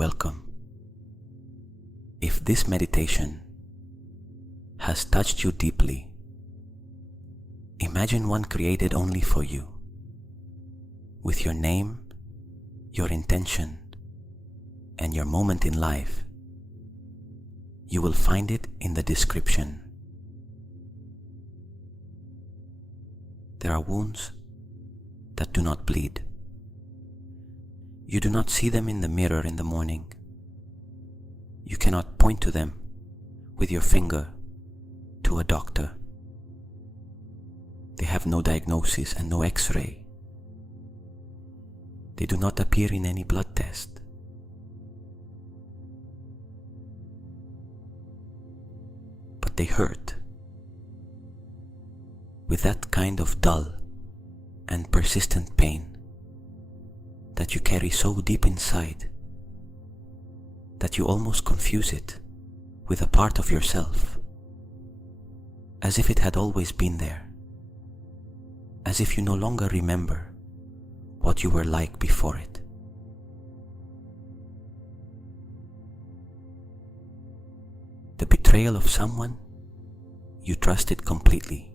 welcome. If this meditation has touched you deeply, imagine one created only for you, with your name, your intention, and your moment in life. You will find it in the description. There are wounds that do not bleed. You do not see them in the mirror in the morning. You cannot point to them with your finger to a doctor. They have no diagnosis and no X-ray. They do not appear in any blood test. But they hurt with that kind of dull and persistent pain that you carry so deep inside that you almost confuse it with a part of yourself, as if it had always been there, as if you no longer remember what you were like before it. The betrayal of someone you trusted completely.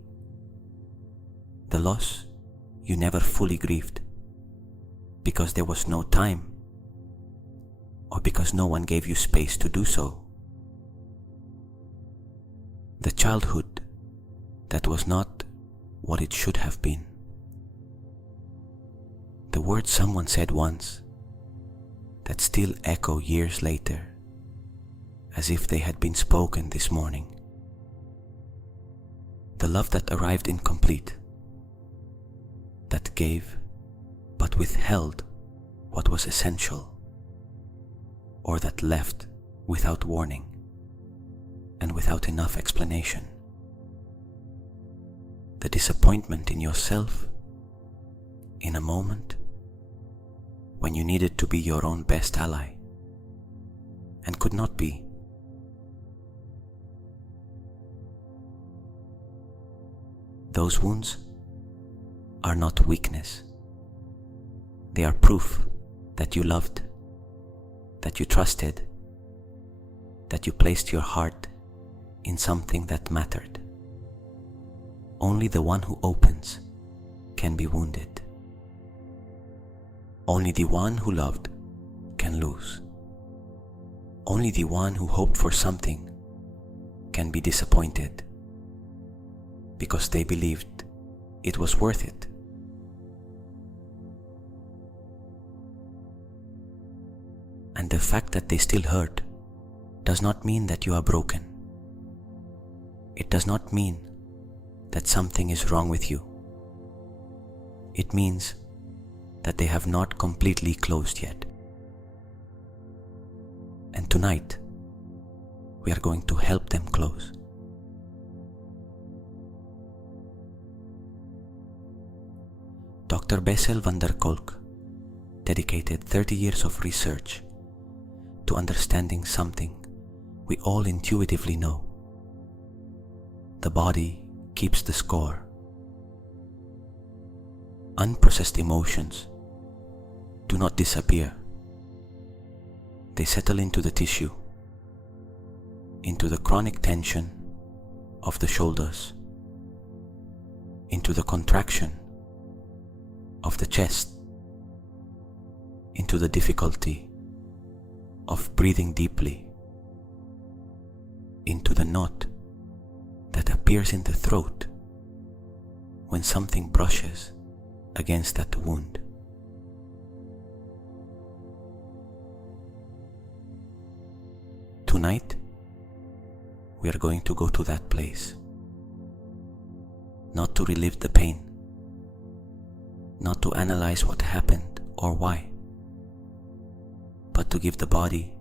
The loss you never fully grieved because there was no time or because no one gave you space to do so. The childhood that was not what it should have been. The words someone said once that still echo years later as if they had been spoken this morning. The love that arrived incomplete, that gave but withheld what was essential, or that left without warning and without enough explanation. The disappointment in yourself in a moment when you needed to be your own best ally and could not be. Those wounds are not weakness. They are proof that you loved, that you trusted, that you placed your heart in something that mattered. Only the one who opens can be wounded. Only the one who loved can lose. Only the one who hoped for something can be disappointed because they believed it was worth it. And the fact that they still hurt does not mean that you are broken. It does not mean that something is wrong with you. It means that they have not completely closed yet. And tonight, we are going to help them close. Dr. Bessel van der Kolk dedicated 30 years of research to understanding something we all intuitively know. The body keeps the score. Unprocessed emotions do not disappear. They settle into the tissue, into the chronic tension of the shoulders, into the contraction of the chest, into the difficulty of breathing deeply, into the knot that appears in the throat when something brushes against that wound. Tonight, we are going to go to that place, not to relive the pain, not to analyze what happened or why, but to give the body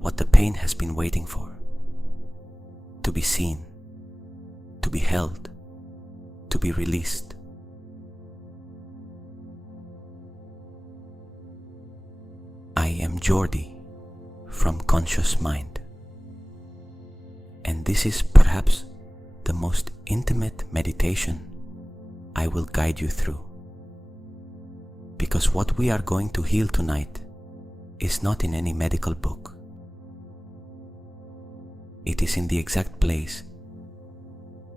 what the pain has been waiting for: to be seen, to be held, to be released. I am Jordi from Conscious Mind, and this is perhaps the most intimate meditation I will guide you through. Because what we are going to heal tonight is not in any medical book. It is in the exact place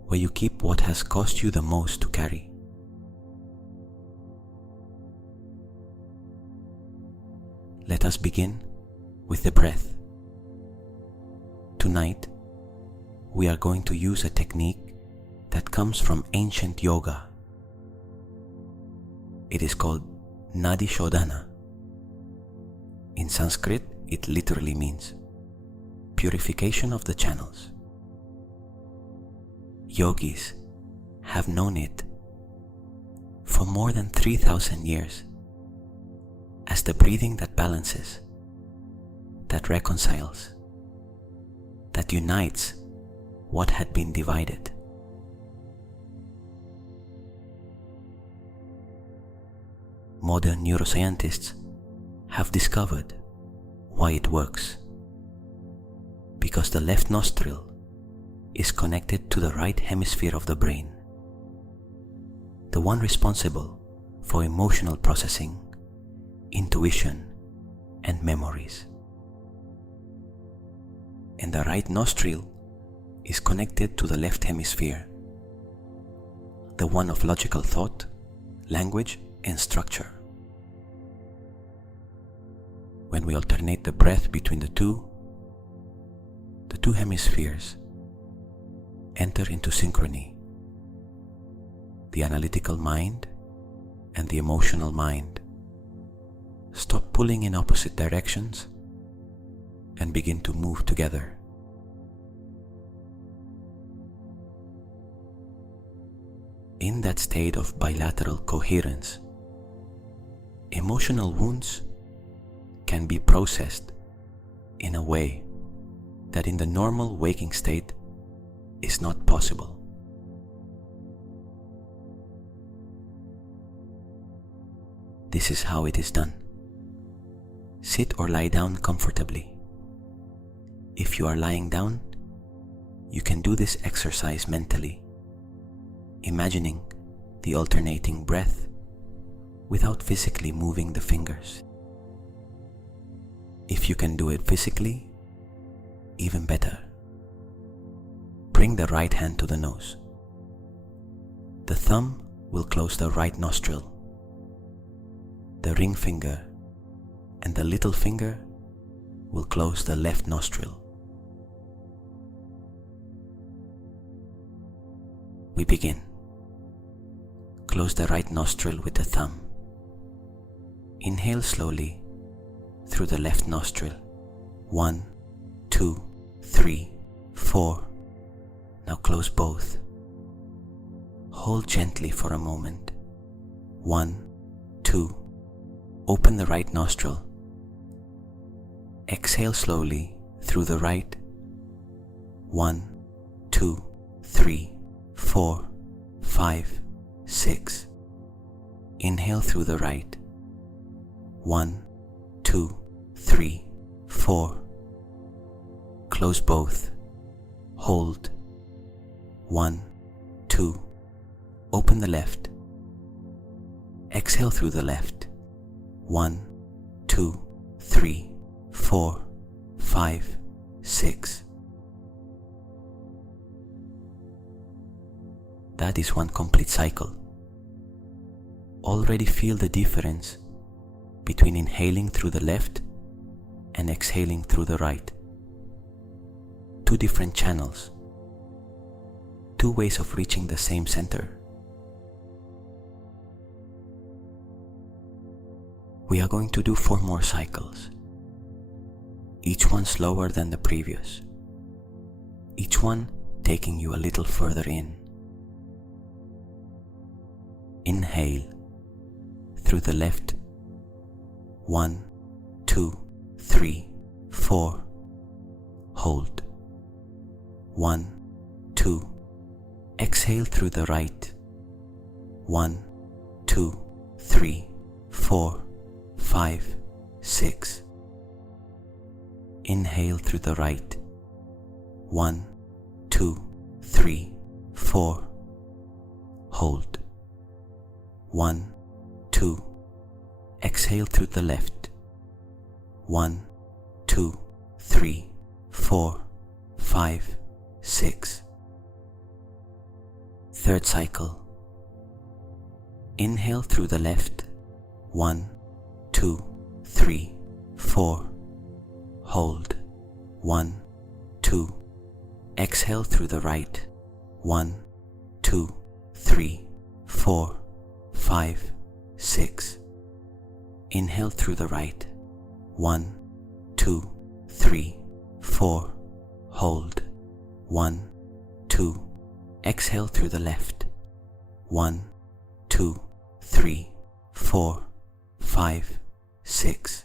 where you keep what has cost you the most to carry. Let us begin with the breath. Tonight, we are going to use a technique that comes from ancient yoga. It is called Nadi Shodhana. In Sanskrit, it literally means purification of the channels. Yogis have known it for more than 3,000 years as the breathing that balances, that reconciles, that unites what had been divided. Modern neuroscientists have discovered why it works. Because the left nostril is connected to the right hemisphere of the brain, the one responsible for emotional processing, intuition, and memories. And the right nostril is connected to the left hemisphere, the one of logical thought, language, and structure. When we alternate the breath between the two hemispheres enter into synchrony. The analytical mind and the emotional mind stop pulling in opposite directions and begin to move together. In that state of bilateral coherence, emotional wounds can be processed in a way that in the normal waking state is not possible. This is how it is done. Sit or lie down comfortably. If you are lying down, you can do this exercise mentally, imagining the alternating breath without physically moving the fingers. If you can do it physically, even better. Bring the right hand to the nose. The thumb will close the right nostril. The ring finger and the little finger will close the left nostril. We begin. Close the right nostril with the thumb. Inhale slowly through the left nostril. 1, 2, 3, 4. Now close both. Hold gently for a moment. 1, 2. Open the right nostril. Exhale slowly through the right. 1, 2, 3, 4, 5, 6. Inhale through the right. 1, 2, 3, 4. Close both. Hold. 1, 2. Open the left. Exhale through the left. 1, 2, 3, 4, 5, 6. That is one complete cycle. Already feel the difference between inhaling through the left and exhaling through the right. Two different channels. Two ways of reaching the same center. We are going to do 4 more cycles, each one slower than the previous, each one taking you a little further in. Inhale through the left. 1, 2, 3, 4. Hold. 1, 2. Exhale through the right. 1, 2, 3, 4, 5, 6. Inhale through the right. 1, 2, 3, 4. Hold. 1, 2. Exhale through the left. 1, 2, 3, 4, 5, 6. Third cycle. Inhale through the left. 1, 2, 3, 4. Hold. 1, 2. Exhale through the right. 1, 2, 3, 4, 5, 6. Inhale through the right. 1, 2, 3, 4. Hold. 1, 2. Exhale through the left. 1, 2, 3, 4, 5, 6.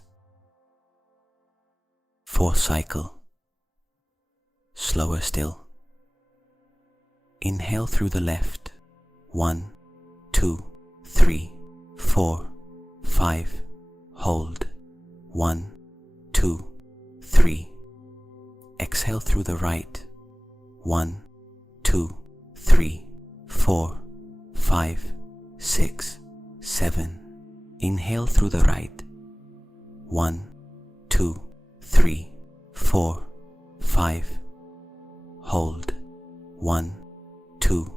Fourth cycle. Slower still. Inhale through the left. 1, 2, 3, 4, 5. Hold. 1, 2, 3. Exhale through the right. 1, 2, 3, 4, 5, 6, 7. Inhale through the right. 1, 2, 3, 4, 5. Hold. 1, 2,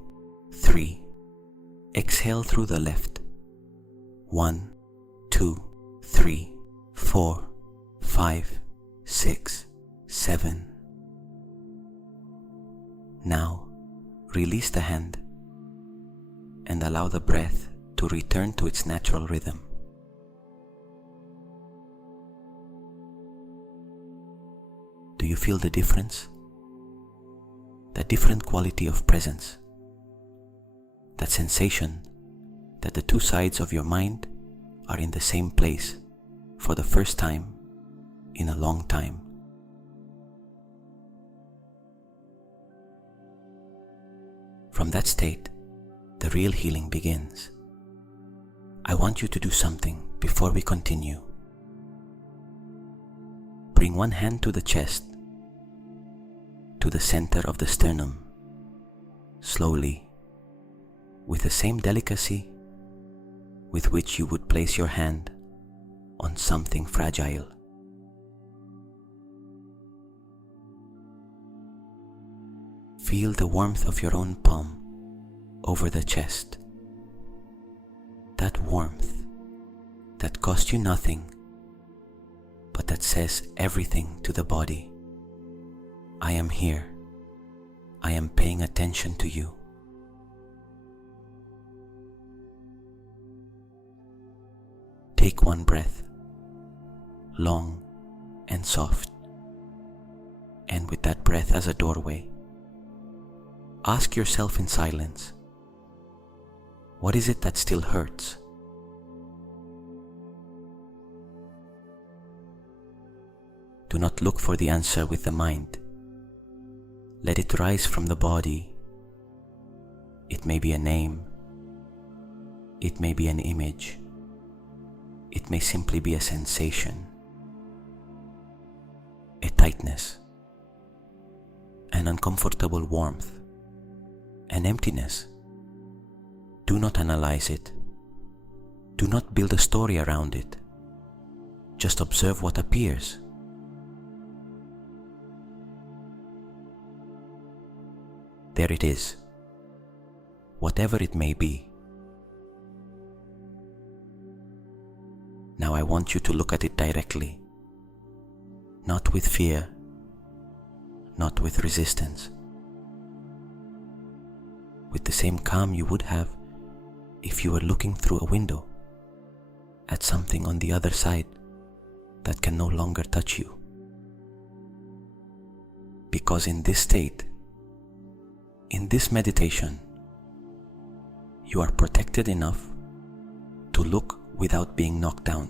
3. Exhale through the left. 1, 2, 3, 4, 5, 6, 7. Now, release the hand and allow the breath to return to its natural rhythm. Do you feel the difference? The different quality of presence? That sensation that the two sides of your mind are in the same place for the first time in a long time. From that state, the real healing begins. I want you to do something before we continue. Bring one hand to the chest, to the center of the sternum, slowly, with the same delicacy with which you would place your hand on something fragile. Feel the warmth of your own palm over the chest. That warmth that costs you nothing, but that says everything to the body. I am here. I am paying attention to you. Take one breath, long and soft, and with that breath as a doorway, ask yourself in silence, what is it that still hurts? Do not look for the answer with the mind. Let it rise from the body. It may be a name. It may be an image. It may simply be a sensation, a tightness, an uncomfortable warmth, an emptiness. Do not analyze it. Do not build a story around it. Just observe what appears. There it is, whatever it may be. Now I want you to look at it directly, not with fear, not with resistance, with the same calm you would have if you were looking through a window at something on the other side that can no longer touch you. Because in this state, in this meditation, you are protected enough to look without being knocked down.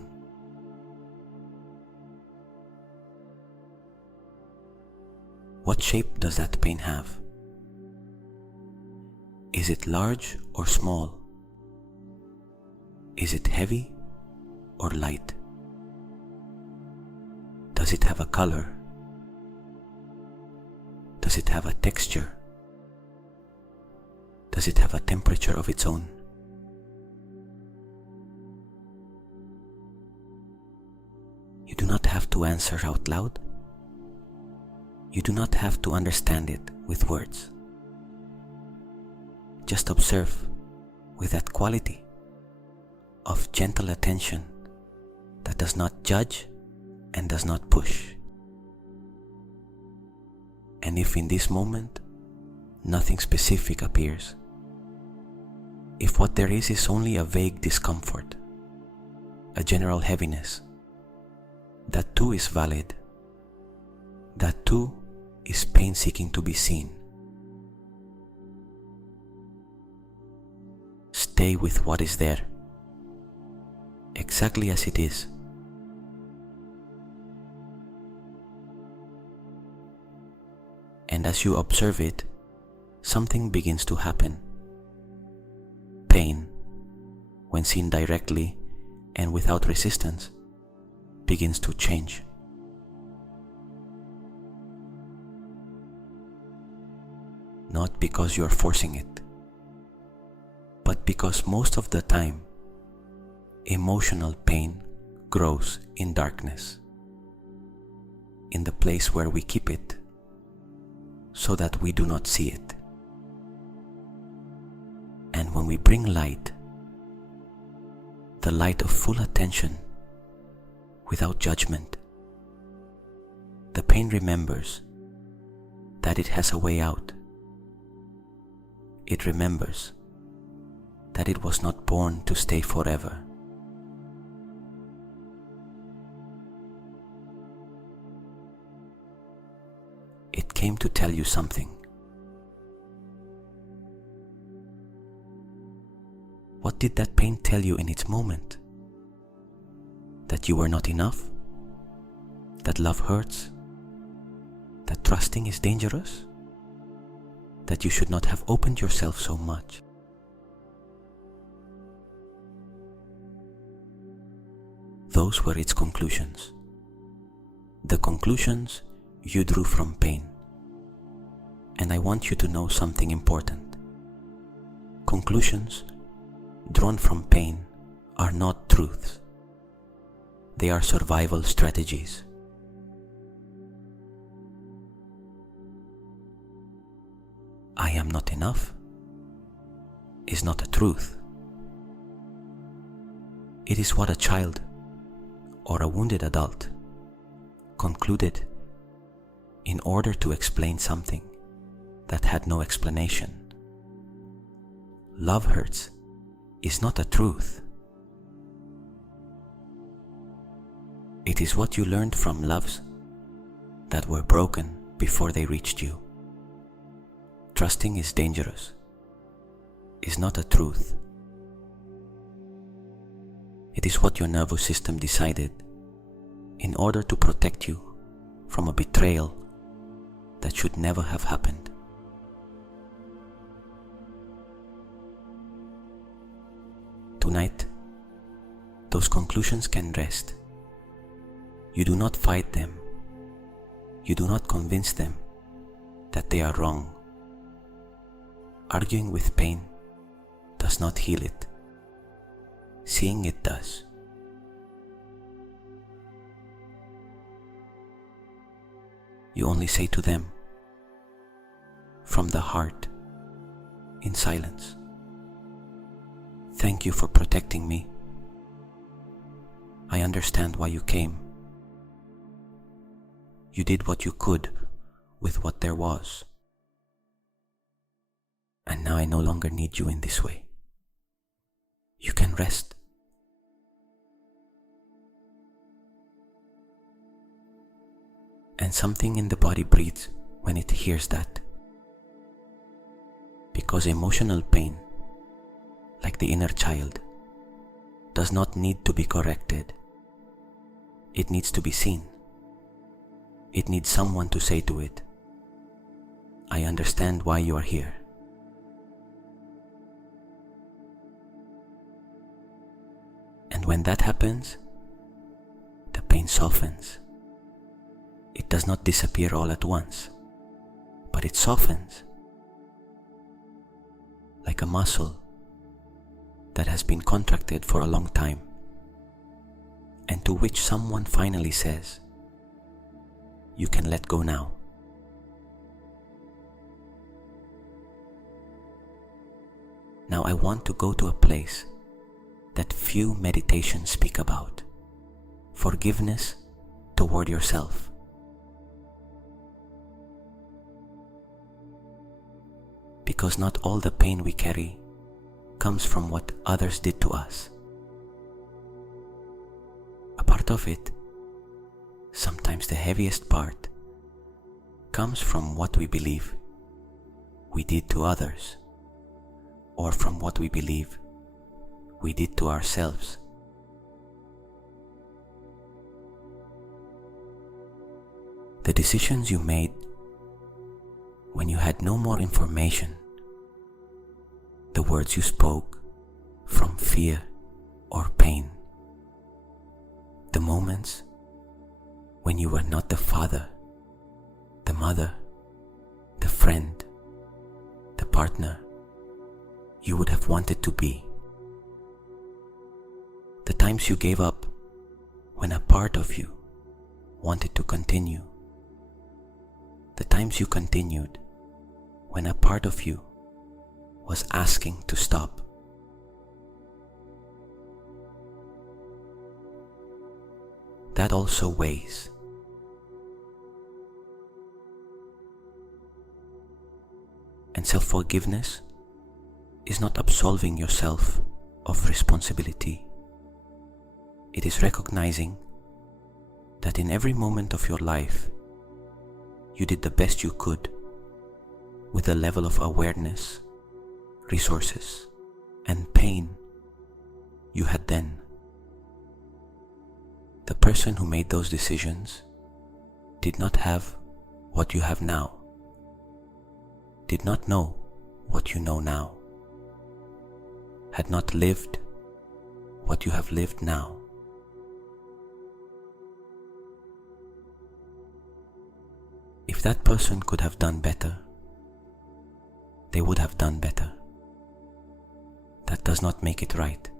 What shape does that pain have? Is it large or small? Is it heavy or light? Does it have a color? Does it have a texture? Does it have a temperature of its own? You do not have to answer out loud. You do not have to understand it with words. Just observe with that quality of gentle attention that does not judge and does not push. And if in this moment nothing specific appears, if what there is only a vague discomfort, a general heaviness, that too is valid. That too is pain seeking to be seen. Stay with what is there, exactly as it is. And as you observe it, something begins to happen. Pain, when seen directly and without resistance, begins to change. Not because you're forcing it, but because most of the time, emotional pain grows in darkness, in the place where we keep it, so that we do not see it. And when we bring light, the light of full attention, without judgment, the pain remembers that it has a way out. It remembers that it was not born to stay forever. It came to tell you something. What did that pain tell you in its moment? That you were not enough? That love hurts? That trusting is dangerous? That you should not have opened yourself so much? Those were its conclusions. The conclusions you drew from pain. And I want you to know something important. Conclusions drawn from pain are not truths. They are survival strategies. I am not enough is not a truth. It is what a child or a wounded adult concluded in order to explain something that had no explanation. Love hurts is not a truth. It is what you learned from loves that were broken before they reached you. Trusting is dangerous is not a truth. It is what your nervous system decided in order to protect you from a betrayal that should never have happened. Tonight, those conclusions can rest. You do not fight them. You do not convince them that they are wrong. Arguing with pain does not heal it. Seeing it does. You only say to them, from the heart, in silence, "Thank you for protecting me. I understand why you came. You did what you could with what there was. And now I no longer need you in this way. You can rest." And something in the body breathes when it hears that. Because emotional pain, like the inner child, does not need to be corrected. It needs to be seen. It needs someone to say to it, "I understand why you are here." And when that happens, the pain softens. It does not disappear all at once, but it softens, like a muscle that has been contracted for a long time. And to to which someone finally says, "You can let go now." Now I want to go to a place that few meditations speak about: forgiveness toward yourself. Because not all the pain we carry comes from what others did to us. A part of it, sometimes the heaviest part, comes from what we believe we did to others, or from what we believe we did to ourselves. The decisions you made when you had no more information, the words you spoke from fear or pain, the moments when you were not the father, the mother, the friend, the partner you would have wanted to be, the times you gave up when a part of you wanted to continue, the times you continued when a part of you was asking to stop. That also weighs. And self-forgiveness is not absolving yourself of responsibility. It is recognizing that in every moment of your life, you did the best you could with the level of awareness, resources, and pain you had then. The person who made those decisions did not have what you have now, did not know what you know now, had not lived what you have lived now. If that person could have done better, they would have done better. That does not make it right,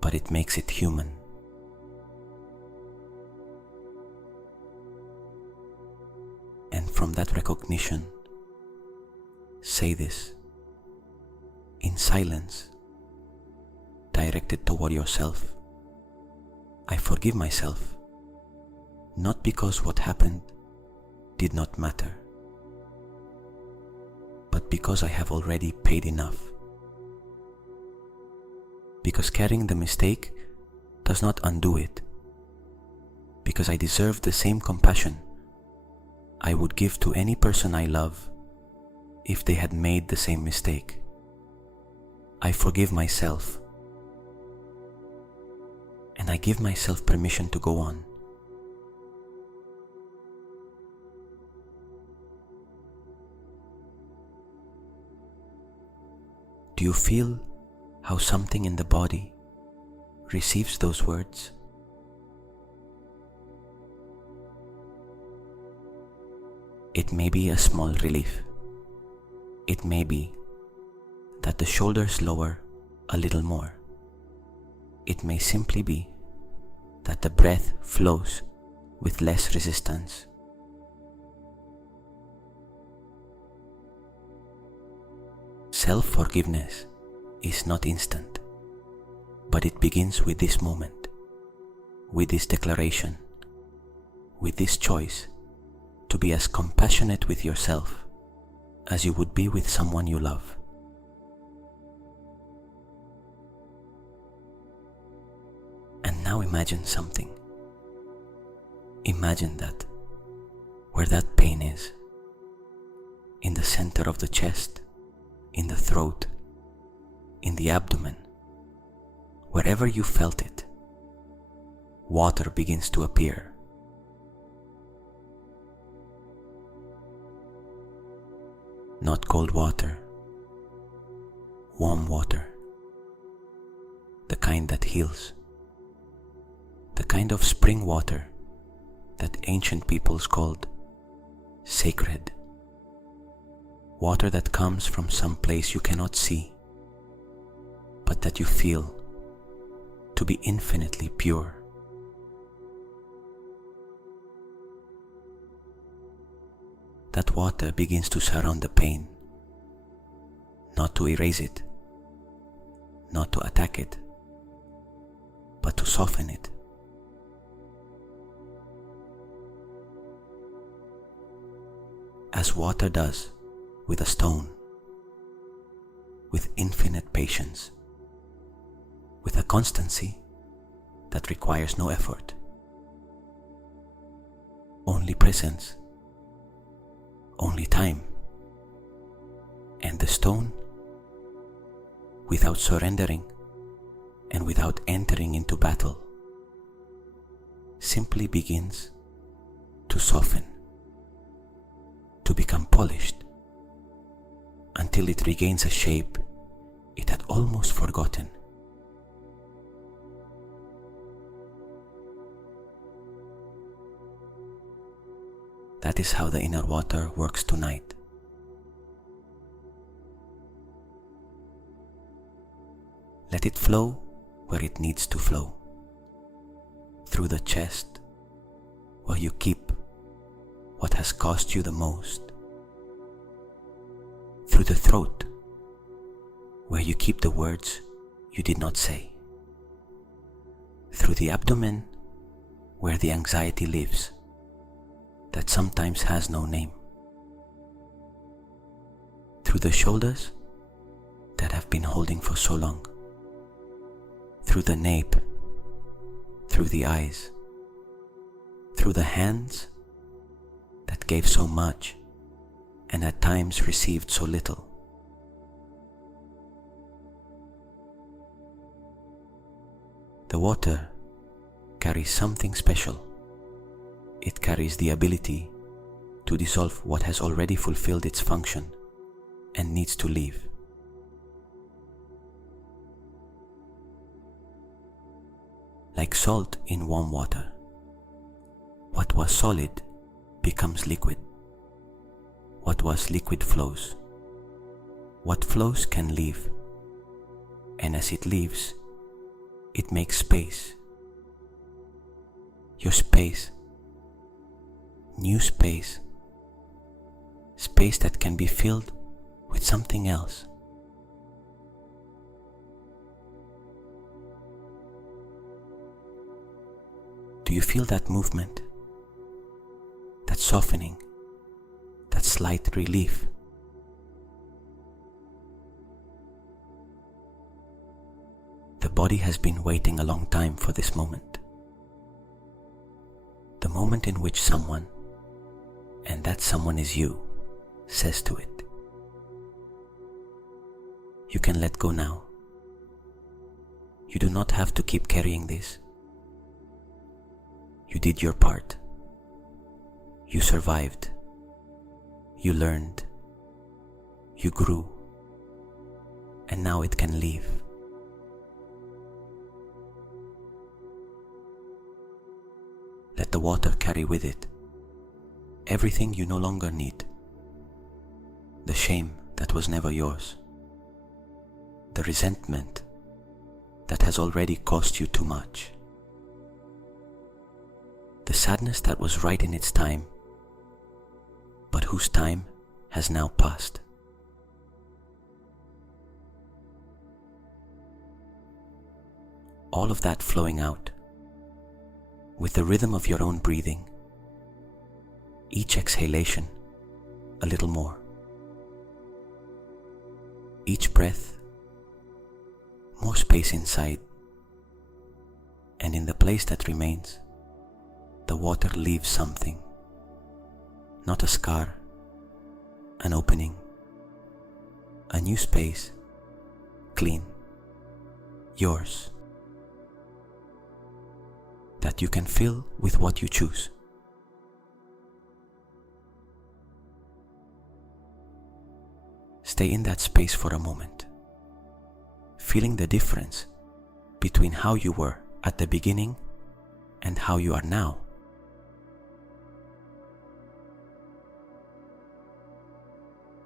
but it makes it human. And from that recognition, say this in silence, directed toward yourself: I forgive myself, not because what happened did not matter, but because I have already paid enough. Because carrying the mistake does not undo it. Because I deserve the same compassion I would give to any person I love if they had made the same mistake. I forgive myself, and I give myself permission to go on. Do you feel how something in the body receives those words? It may be a small relief. It may be that the shoulders lower a little more. It may simply be that the breath flows with less resistance. Self-forgiveness is not instant, but it begins with this moment, with this declaration, with this choice to be as compassionate with yourself as you would be with someone you love. And now imagine something. Imagine that where that pain is, in the center of the chest, in the throat, in the abdomen, wherever you felt it, water begins to appear. Not cold water, warm water, the kind that heals, the kind of spring water that ancient peoples called sacred. Water that comes from some place you cannot see, but that you feel to be infinitely pure that water begins to surround the pain, not to erase it, not to attack it, but to soften it. As water does with a stone, with infinite patience, with a constancy that requires no effort, only presence, only time, and the stone, without surrendering and without entering into battle, simply begins to soften, to become polished, until it regains a shape it had almost forgotten. That is how the inner water works tonight. Let it flow where it needs to flow. Through the chest, where you keep what has cost you the most. Through the throat, where you keep the words you did not say. Through the abdomen, where the anxiety lives, that sometimes has no name. Through the shoulders that have been holding for so long. Through the nape, through the eyes, through the hands that gave so much and at times received so little. The water carries something special. It carries the ability to dissolve what has already fulfilled its function and needs to leave. Like salt in warm water, what was solid becomes liquid. What was liquid flows. What flows can leave, and as it leaves, it makes space. Your space, new space, space that can be filled with something else. Do you feel that movement, that softening, that slight relief? The body has been waiting a long time for this moment. The moment in which someone, and that someone is you, says to it, you can let go now. You do not have to keep carrying this. You did your part. You survived. You learned. You grew. And now it can leave. Let the water carry with it everything you no longer need. The shame that was never yours. The resentment that has already cost you too much. The sadness that was right in its time, but whose time has now passed. All of that flowing out, with the rhythm of your own breathing, each exhalation a little more. Each breath, more space inside, and in the place that remains, the water leaves something, not a scar, an opening, a new space, clean, yours, that you can fill with what you choose. Stay in that space for a moment, feeling the difference between how you were at the beginning and how you are now.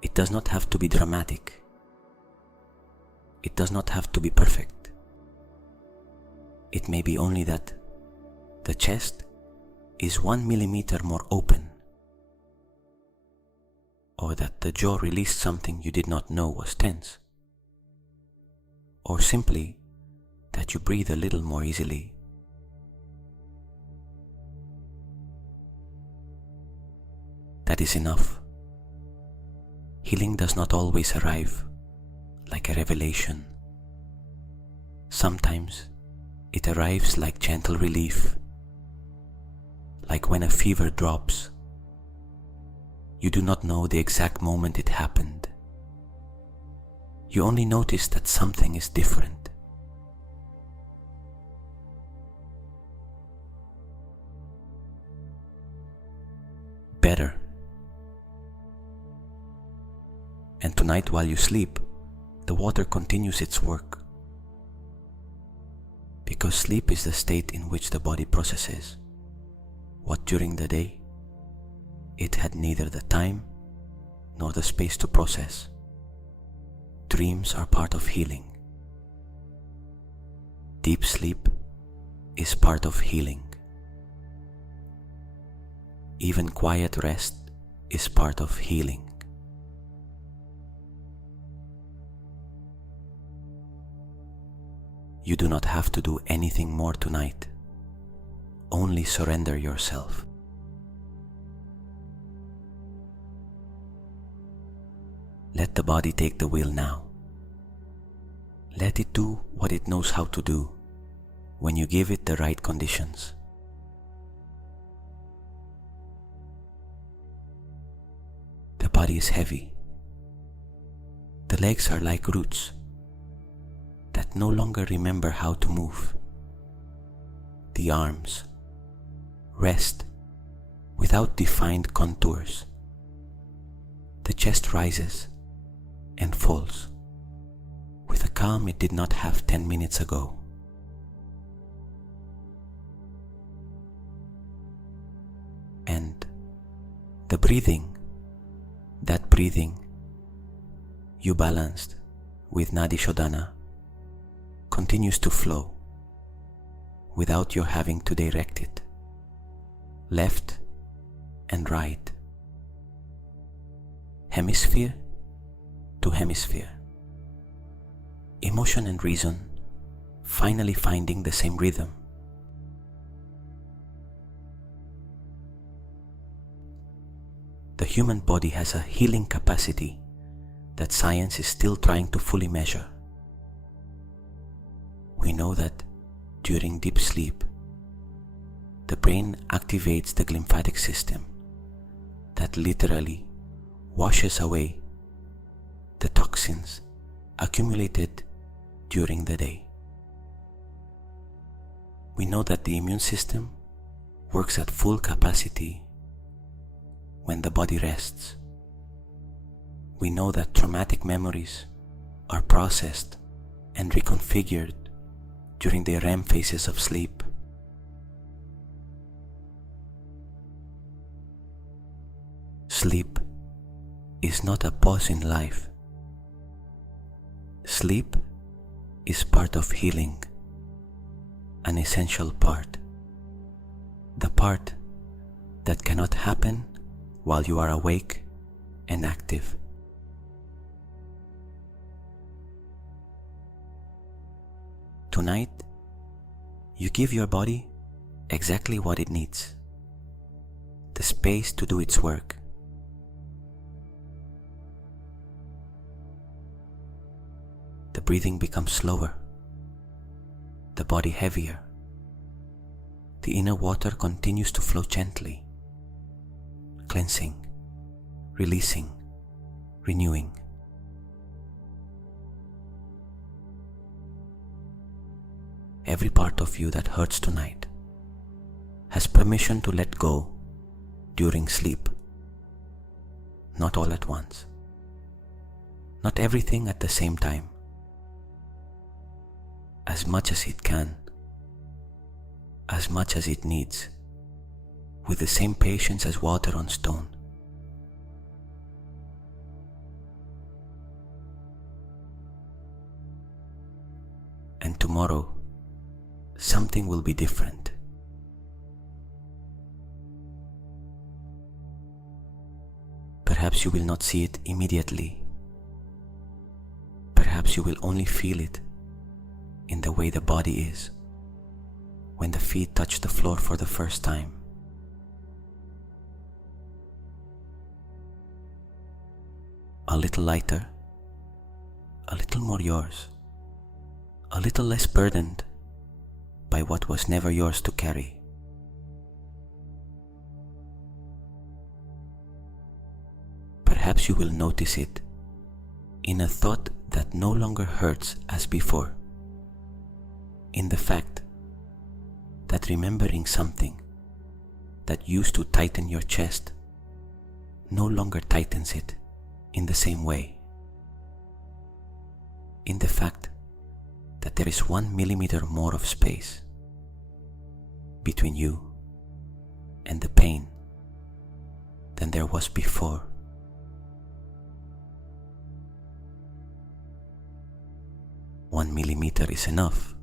It does not have to be dramatic. It does not have to be perfect. It may be only that the chest is 1 millimeter more open. or that the jaw released something you did not know was tense, or simply that you breathe a little more easily. That is enough. Healing does not always arrive like a revelation. Sometimes it arrives like gentle relief, like when a fever drops. You do not know the exact moment it happened. You only notice that something is different. Better. And tonight while you sleep, the water continues its work. Because sleep is the state in which the body processes what during the day it had neither the time nor the space to process. Dreams are part of healing. Deep sleep is part of healing. Even quiet rest is part of healing. You do not have to do anything more tonight. Only surrender yourself. Let the body take the wheel now. Let it do what it knows how to do when you give it the right conditions. The body is heavy. The legs are like roots that no longer remember how to move. The arms rest without defined contours. The chest rises and falls with a calm it did not have 10 minutes ago. And the breathing, that breathing you balanced with Nadi Shodhana, continues to flow without your having to direct it, left and right, hemisphere to hemisphere, emotion and reason finally finding the same rhythm. The human body has a healing capacity that science is still trying to fully measure. We know that during deep sleep, the brain activates the glymphatic system that literally washes away the toxins accumulated during the day. We know that the immune system works at full capacity when the body rests. We know that traumatic memories are processed and reconfigured during the REM phases of sleep. Sleep is not a pause in life. Sleep is part of healing, an essential part. The part that cannot happen while you are awake and active. Tonight, you give your body exactly what it needs, the space to do its work. The breathing becomes slower, the body heavier. The inner water continues to flow gently, cleansing, releasing, renewing. Every part of you that hurts tonight has permission to let go during sleep. Not all at once. Not everything at the same time. As much as it can, as much as it needs, with the same patience as water on stone. And tomorrow, something will be different. Perhaps Perhaps you will not see it immediately. Perhaps you will only feel it in the way the body is when the feet touch the floor for the first time. A little lighter, a little more yours, a little less burdened by what was never yours to carry. Perhaps you will notice it in a thought that no longer hurts as before, in the fact that remembering something that used to tighten your chest no longer tightens it in the same way, in the fact that there is 1 millimeter more of space between you and the pain than there was before. One millimeter is enough.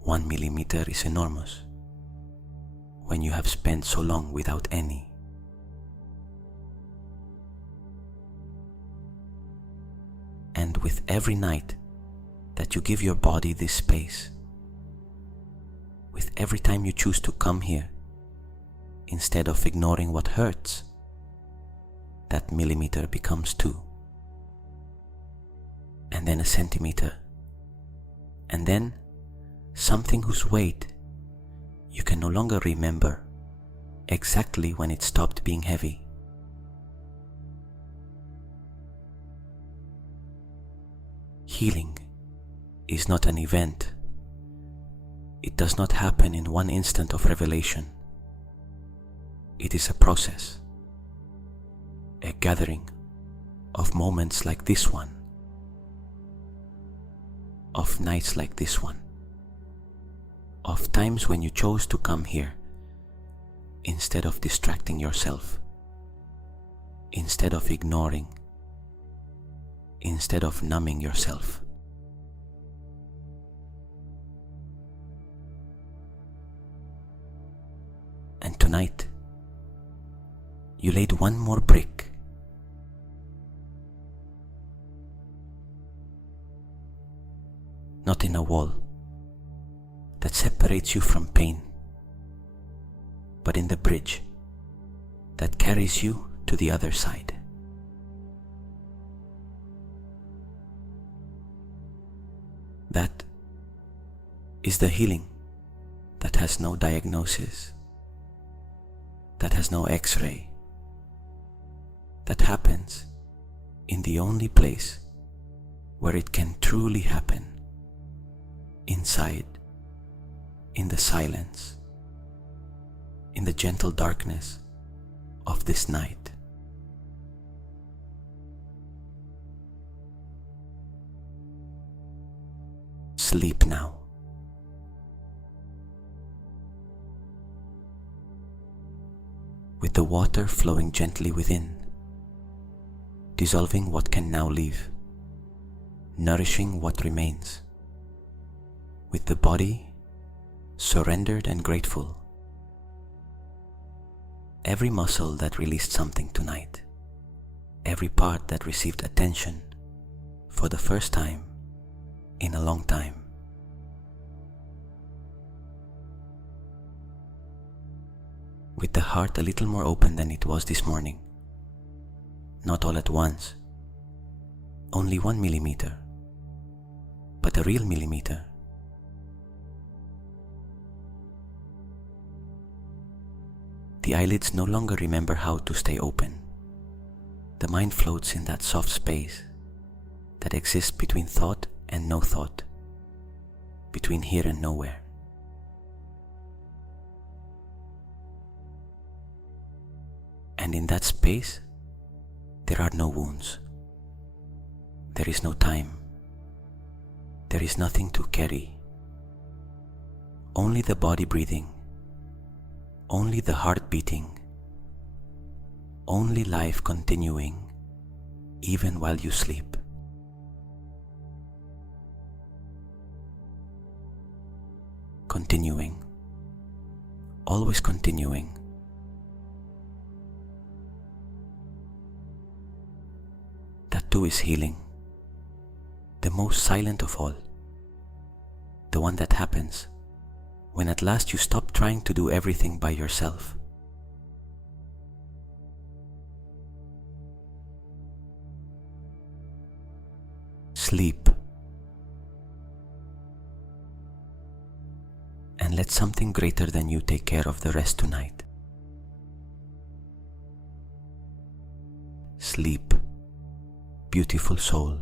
1 millimeter is enormous when you have spent so long without any. And with every night that you give your body this space, with every time you choose to come here instead of ignoring what hurts, that millimeter becomes 2, and then a centimeter, and then something whose weight you can no longer remember exactly when it stopped being heavy. Healing is not an event. It does not happen in one instant of revelation. It is a process, a gathering of moments like this one, of nights like this one, of times when you chose to come here instead of distracting yourself, instead of ignoring, instead of numbing yourself. And tonight, you laid one more brick. Not in a wall that separates you from pain, but in the bridge that carries you to the other side. That is the healing that has no diagnosis, that has no X-ray, that happens in the only place where it can truly happen, inside, in the silence, in the gentle darkness of this night. Sleep now. With the water flowing gently within, dissolving what can now leave, nourishing what remains, with the body surrendered and grateful. Every muscle that released something tonight, every part that received attention for the first time in a long time. With the heart a little more open than it was this morning, not all at once, only 1 millimeter, but a real millimeter. The eyelids no longer remember how to stay open. The mind floats in that soft space that exists between thought and no thought, between here and nowhere. And in that space, there are no wounds. There is no time. There is nothing to carry. Only the body breathing. Only the heart beating. Only life continuing, even while you sleep. Continuing. Always continuing. That too is healing. The most silent of all. The one that happens when at last you stop trying to do everything by yourself. Sleep. And let something greater than you take care of the rest tonight. Sleep, beautiful soul.